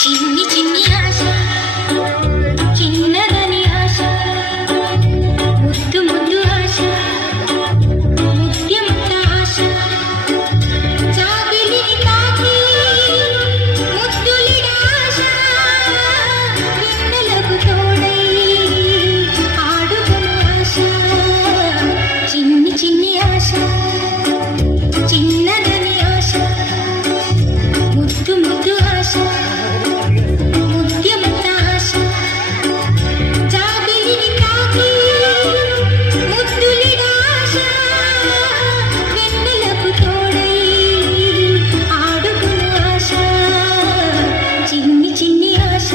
చిన్ని చిన్ని ఆశ చిన్నదని ఆశ ముద్దు ముద్దు ఆశ ముత్యమంత ఆశ జాబిలిని తాకి ముద్దులిడ ఆశ వెన్నెలకు తోడై ఆడుకును ఆశ చిన్ని చిన్ని ఆశ చిన్నదని ఆశ ముద్దు ముద్దు ఆశ ముత్యమంత ఆశ జాబిలిని తాకి ముద్దులిడ ఆశ వెన్నెలకు తోడై ఆడుకును ఆశ చిన్ని చిన్ని ఆశ